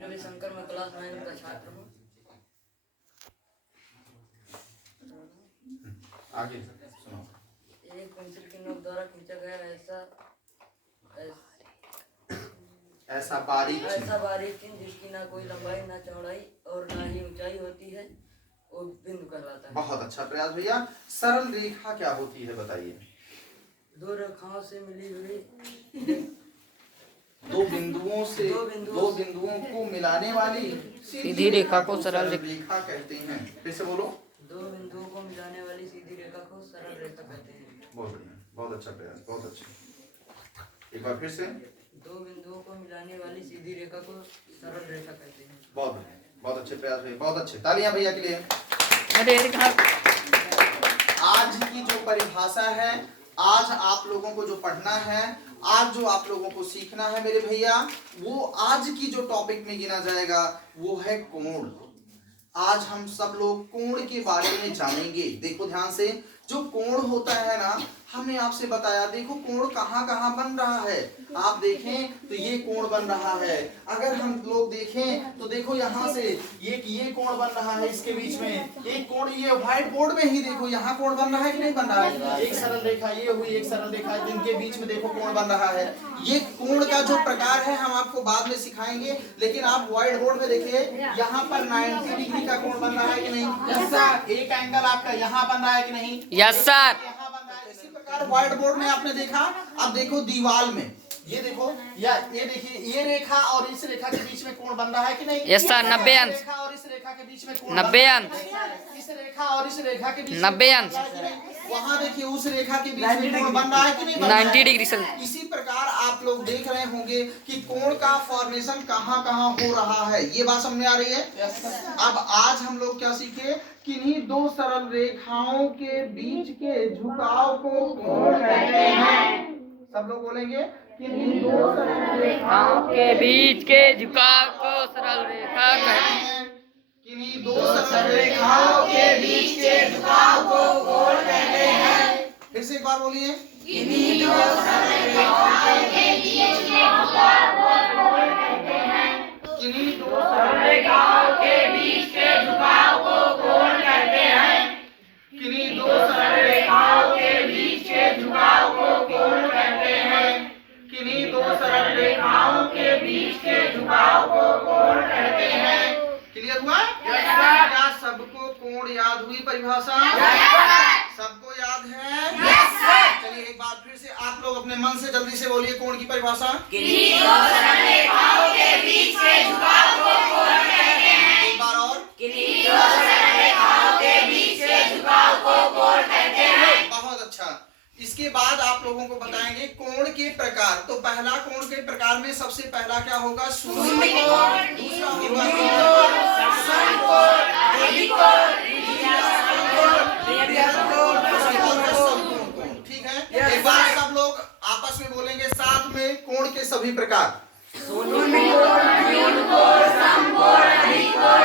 रविशंकर, मैं क्लास 9 का छात्र हूँ। आगे सुनो। एक पेंसिल की नोक द्वारा खींचा गया ऐसा बारीक चिन्ह जिसकी ना कोई लंबाई ना चौड़ाई और ना ही ऊंचाई होती है, वो बिंदु कहलाता है। बहुत अच्छा प्रयास भैया। सरल रेखा क्या होती है बताइए? दो रेखाओं से मिली हुई दो बिंदुओं को मिलाने वाली सीधी रेखा को सरल रेखा कहते हैं। फिर से बोलो। दो बिंदुओं को मिलाने वाली सीधी रेखा को सरल रेखा कहते हैं। बहुत बढ़िया, बहुत अच्छा प्रयास, बहुत अच्छा। एक बार फिर से। दो बिंदुओं को मिलाने वाली सीधी रेखा को सरल रेखा कहते हैं। बहुत बढ़िया, बहुत अच्छे प्रयास भैया, बहुत अच्छे। तालियां भैया के लिए। आज की जो परिभाषा है, आज आप लोगों को जो पढ़ना है, आज जो आप लोगों को सीखना है मेरे भैया, वो आज की जो टॉपिक में गिना जाएगा वो है कोण। आज हम सब लोग कोण के बारे में जानेंगे। देखो ध्यान से, जो कोण होता है ना, हमने आपसे बताया, देखो कोण कहाँ कहाँ बन रहा है। आप देखें तो ये कोण बन रहा है। अगर हम लोग देखें तो देखो यहाँ से ये कोण बन रहा है, इसके बीच में एक कोण, ये व्हाइट बोर्ड में ही देखो यहाँ कोण बन रहा है कि नहीं बन रहा है। एक सरल रेखा ये हुई, एक सरल रेखा, इनके बीच में देखो कोण बन रहा है। ये कोण का जो प्रकार है हम आपको बाद में सिखाएंगे, लेकिन आप व्हाइट बोर्ड में देखिए, यहाँ पर 90 डिग्री का कोण बन रहा है कि नहीं? Yes sir. एक एंगल आपका यहाँ बन रहा है कि नहीं? Yes sir. यहाँ बन रहा है। इसी प्रकार व्हाइट बोर्ड में आपने देखा। अब देखो दीवार में, ये देखो, या ये देखिए, ये रेखा और इस रेखा के बीच में कोण बन रहा है कि नहीं? Yes sir. 90 अंश। रेखा और इस रेखा के बीच में कोण 90 अंश। इस रेखा और इस रेखा के बीच 90 अंश। वहाँ देखिए उस रेखा के बीच में कोण बन रहा है कि नहीं बन रहा है? 90 डिग्री सर। इसी प्रकार आप लोग देख रहे होंगे कि कोण का फॉर्मेशन कहाँ कहाँ हो रहा है। ये बात समझ में आ रही है? अब आज हम लोग क्या सीखे? किन्हीं दो सरल रेखाओं के बीच के झुकाव को कोण कहते हैं। सब लोग बोलेंगे, किन्हीं दो सरल रेखाओं के बीच के झुकाव को सरल रेखा कहते हैं। किन्हीं दो सरल रेखाओं के बीच के झुकाव को कोण कहते हैं। फिर से एक बार बोलिए, किन्हीं दो सरल रेखाओं के बीच के झुकाव को कोण कहते हैं। किन्हीं दो सरल रेखाओं के बीच के झुकाव को कोण कहते हैं। किन्हीं दो सरल रेखाओं के बीच के झुकाव को कोण कहते हैं। किन्हीं दो सरल रेखाओं के बीच के झुकाव को कोण कहते हैं। क्लियर हुआ? क्या सबको कोण याद हुई परिभाषा? सबको याद है? चलिए एक बार फिर से आप लोग अपने मन से जल्दी से बोलिए कोण की परिभाषा। किन्हीं दो सरल रेखाओं के बीच के झुकाव को कोण कहते हैं। एक बार और। किन्हीं दो सरल रेखाओं के बीच के झुकाव को कोण कहते हैं। बहुत अच्छा। इसके बाद आप लोगों को बताएंगे कोण के प्रकार। तो पहला कोण के प्रकार में सबसे पहला क्या होगा? शून्य कोण। दूसरा होगा ठीक है। एक बार सब लोग आपस में बोलेंगे साथ में कोण के सभी प्रकार। शून्य कोण, न्यून कोण, समकोण, अधिकोण,